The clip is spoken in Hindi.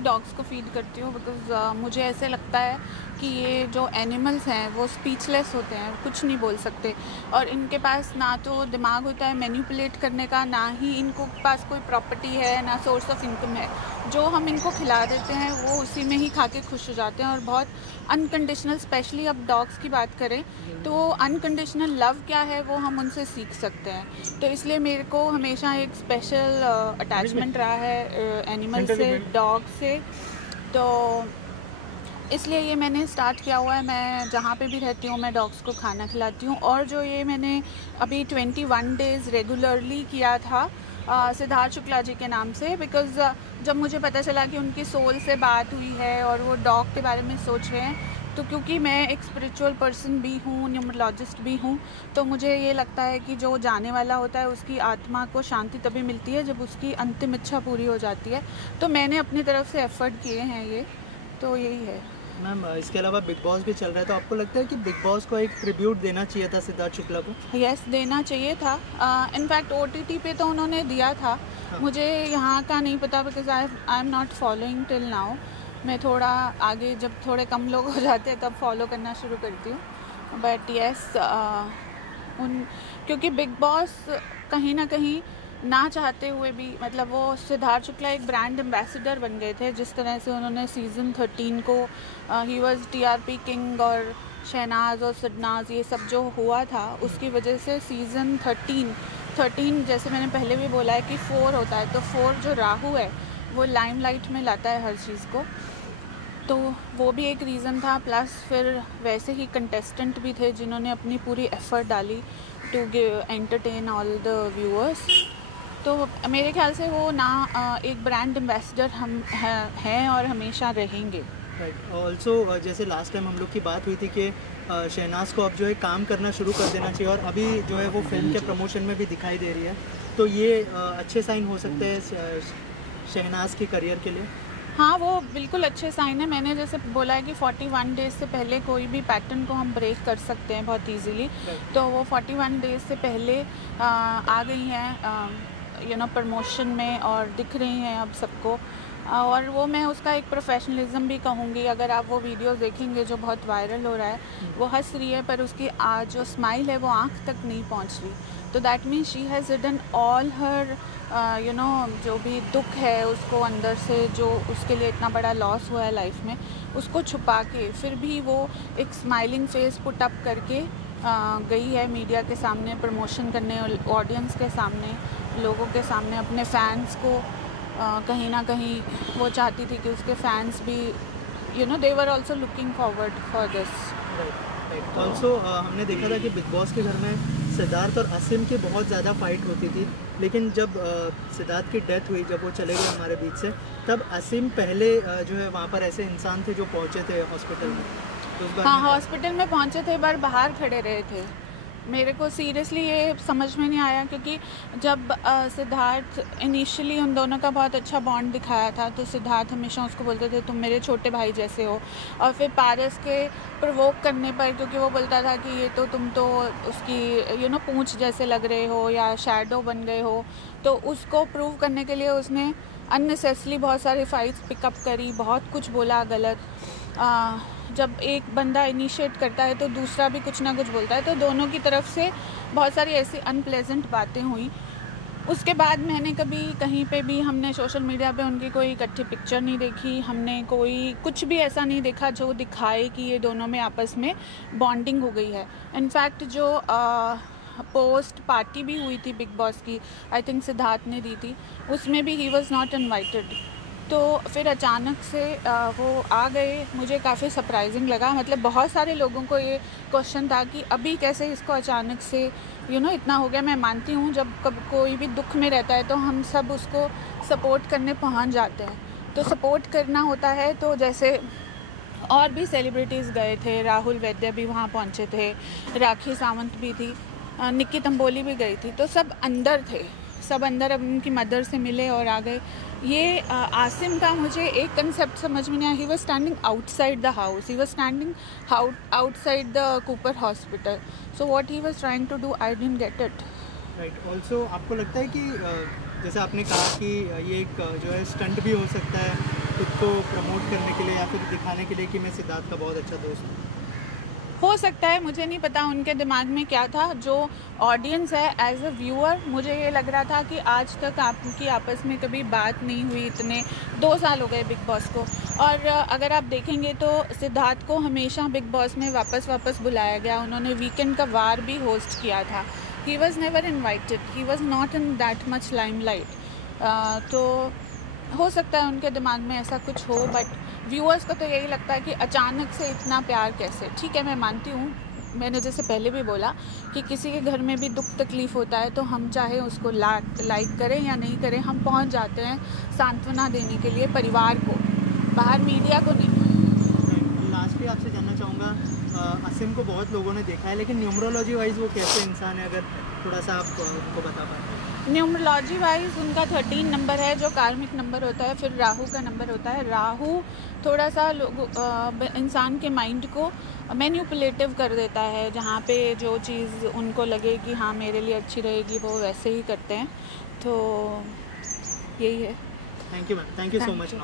ही डॉग्स को फीड करती हूँ बिकॉज़ मुझे ऐसे लगता है कि ये जो एनिमल्स हैं वो स्पीचलेस होते हैं, कुछ नहीं बोल सकते, और इनके पास ना तो दिमाग होता है मैनिपुलेट करने का, ना ही इनको पास कोई प्रॉपर्टी है, ना सोर्स ऑफ इनकम है। जो हम इनको खिला देते हैं वो उसी में ही खा के खुश हो जाते हैं, और बहुत अनकंडीशनल, स्पेशली अब डॉग्स की बात करें तो अनकंडीशनल लव क्या है वो हम उनसे सीख सकते हैं। तो इसलिए मेरे को हमेशा एक स्पेशल अटैचमेंट रहा है एनिमल से, डॉग से। तो इसलिए ये मैंने स्टार्ट किया हुआ है। मैं जहाँ पे भी रहती हूँ मैं डॉग्स को खाना खिलाती हूँ। और जो ये मैंने अभी 21 डेज़ रेगुलरली किया था सिद्धार्थ शुक्ला जी के नाम से, बिकॉज़ जब मुझे पता चला कि उनकी सोल से बात हुई है और वो डॉग के बारे में सोच रहे हैं, तो क्योंकि मैं एक स्पिरिचुअल पर्सन भी हूँ, न्यूमरोलॉजिस्ट भी हूँ, तो मुझे ये लगता है कि जो जाने वाला होता है उसकी आत्मा को शांति तभी मिलती है जब उसकी अंतिम इच्छा पूरी हो जाती है। तो मैंने अपनी तरफ से एफ़र्ट किए हैं ये, तो यही है। मैम, इसके अलावा बिग बॉस भी चल रहा है, तो आपको लगता है कि बिग बॉस को एक ट्रिब्यूट देना चाहिए था सिद्धार्थ शुक्ला को? यस, देना चाहिए था। इनफैक्ट OTT पे तो उन्होंने दिया था। हाँ। मुझे यहाँ का नहीं पता because I am not following till now. मैं थोड़ा आगे जब थोड़े कम लोग हो जाते हैं तब फॉलो करना शुरू करती हूँ। बट यस, क्योंकि बिग बॉस कहीं ना कहीं ना चाहते हुए भी, मतलब वो सिद्धार्थ शुक्ला एक ब्रांड एम्बेसडर बन गए थे। जिस तरह से उन्होंने सीज़न 13 को ही वॉज TRP किंग, और शहनाज और सिडनाज ये सब जो हुआ था उसकी वजह से सीज़न 13 जैसे मैंने पहले भी बोला है कि 4 होता है, तो 4 जो राहु है वो लाइमलाइट में लाता है हर चीज़ को, तो वो भी एक रीज़न था। प्लस फिर वैसे ही कंटेस्टेंट भी थे जिन्होंने अपनी पूरी एफ़र्ट डाली to entertain all the viewers. तो मेरे ख्याल से वो ना एक ब्रांड एम्बेसडर हम हैं और हमेशा रहेंगे। राइट। ऑल्सो जैसे लास्ट टाइम हम लोग की बात हुई थी कि शहनाज को अब जो है काम करना शुरू कर देना चाहिए, और अभी जो है वो फिल्म के प्रमोशन में भी दिखाई दे रही है, तो ये अच्छे साइन हो सकते हैं शहनाज की करियर के लिए? हाँ, वो बिल्कुल अच्छे साइन है। मैंने जैसे बोला है कि 41 डेज़ से पहले कोई भी पैटर्न को हम ब्रेक कर सकते हैं बहुत इजीली। तो वो 41 डेज़ से पहले आ गई हैं प्रमोशन में और दिख रही हैं अब सबको, और वो मैं उसका एक प्रोफेशनलिज्म भी कहूँगी। अगर आप वो वीडियोस देखेंगे जो बहुत वायरल हो रहा है, वो हंस रही है पर उसकी आज जो स्माइल है वो आँख तक नहीं पहुँच रही। तो that means she has hidden all her जो भी दुख है उसको अंदर से, जो उसके लिए इतना बड़ा लॉस हुआ है लाइफ में, उसको छुपा के फिर भी वो एक स्माइलिंग फेस पुट अप करके गई है मीडिया के सामने प्रमोशन करने, ऑडियंस के सामने, लोगों के सामने, अपने फैंस को कहीं ना कहीं वो चाहती थी कि उसके फैंस भी they were also looking forward for this. Also हमने देखा था कि बिग बॉस के घर में सिद्धार्थ और असीम की बहुत ज़्यादा फाइट होती थी, लेकिन जब सिद्धार्थ की डेथ हुई, जब वो चले गए हमारे बीच से, तब असीम पहले जो है वहाँ पर ऐसे इंसान थे जो पहुँचे थे हॉस्पिटल में। तो हाँ, हॉस्पिटल में पहुँचे थे, बार बाहर खड़े रहे थे। मेरे को सीरियसली ये समझ में नहीं आया, क्योंकि जब सिद्धार्थ इनिशियली उन दोनों का बहुत अच्छा बॉन्ड दिखाया था, तो सिद्धार्थ हमेशा उसको बोलते थे तुम मेरे छोटे भाई जैसे हो, और फिर पारस के प्रवोक करने पर, क्योंकि वो बोलता था कि ये तो तुम तो उसकी पूंछ जैसे लग रहे हो या शैडो बन गए हो, तो उसको प्रूव करने के लिए उसने अननेसेसरी बहुत सारी फाइट्स पिकअप करी, बहुत कुछ बोला गलत। जब एक बंदा इनिशिएट करता है तो दूसरा भी कुछ ना कुछ बोलता है, तो दोनों की तरफ से बहुत सारी ऐसी अनप्लेजेंट बातें हुई। उसके बाद मैंने कभी कहीं पे भी, हमने सोशल मीडिया पे उनकी कोई इकट्ठी पिक्चर नहीं देखी, हमने कोई कुछ भी ऐसा नहीं देखा जो दिखाए कि ये दोनों में आपस में बॉन्डिंग हो गई है। इनफैक्ट जो पोस्ट पार्टी भी हुई थी बिग बॉस की, आई थिंक सिद्धार्थ ने दी थी, उसमें भी ही वॉज़ नॉट इन्वाइटेड। तो फिर अचानक से वो आ गए, मुझे काफ़ी सरप्राइजिंग लगा। मतलब बहुत सारे लोगों को ये क्वेश्चन था कि अभी कैसे इसको अचानक से इतना हो गया। मैं मानती हूँ जब कब कोई भी दुख में रहता है तो हम सब उसको सपोर्ट करने पहुँच जाते हैं, तो सपोर्ट करना होता है। तो जैसे और भी सेलिब्रिटीज़ गए थे, राहुल वैद्य भी वहाँ पहुँचे थे, राखी सावंत भी थी, निक्की तंबोली भी गई थी, तो सब अंदर थे, सब अंदर अब उनकी मदर से मिले और आ गए। ये आसिम का मुझे एक कंसेप्ट समझ में नहीं आया। He was standing outside the house, he was standing outside the Cooper hospital, so what he was trying to do, I didn't get it. Right. Also आपको लगता है कि जैसे आपने कहा कि ये एक जो है स्टंट भी हो सकता है, खुद को प्रमोट करने के लिए या फिर दिखाने के लिए कि मैं सिद्धार्थ का बहुत अच्छा दोस्त हूँ? हो सकता है, मुझे नहीं पता उनके दिमाग में क्या था। जो ऑडियंस है, एज अ व्यूअर मुझे ये लग रहा था कि आज तक आपकी आपस में कभी बात नहीं हुई। इतने 2 साल हो गए बिग बॉस को, और अगर आप देखेंगे तो सिद्धार्थ को हमेशा बिग बॉस में वापस बुलाया गया। उन्होंने वीकेंड का वार भी होस्ट किया था। He was never invited, he was not in that much limelight. तो हो सकता है उनके दिमाग में ऐसा कुछ हो, बट व्यूअर्स को तो यही लगता है कि अचानक से इतना प्यार कैसे। ठीक है, मैं मानती हूँ, मैंने जैसे पहले भी बोला कि किसी के घर में भी दुख तकलीफ़ होता है तो हम चाहे उसको लाइक करें या नहीं करें, हम पहुँच जाते हैं सांत्वना देने के लिए परिवार को, बाहर मीडिया को नहीं। लास्टली आपसे जानना चाहूँगा, असीम को बहुत लोगों ने देखा है, लेकिन न्यूमरोलॉजी वाइज वो कैसे इंसान है, अगर थोड़ा सा आप उनको बता पाएँ? न्यूमरोलॉजी वाइज उनका 13 नंबर है, जो कार्मिक नंबर होता है। फिर राहु का नंबर होता है। राहु थोड़ा सा इंसान के माइंड को मैनिपुलेटिव कर देता है। जहाँ पे जो चीज़ उनको लगे कि हाँ मेरे लिए अच्छी रहेगी, वो वैसे ही करते हैं। तो यही है। Thank you ma'am, thank you so much.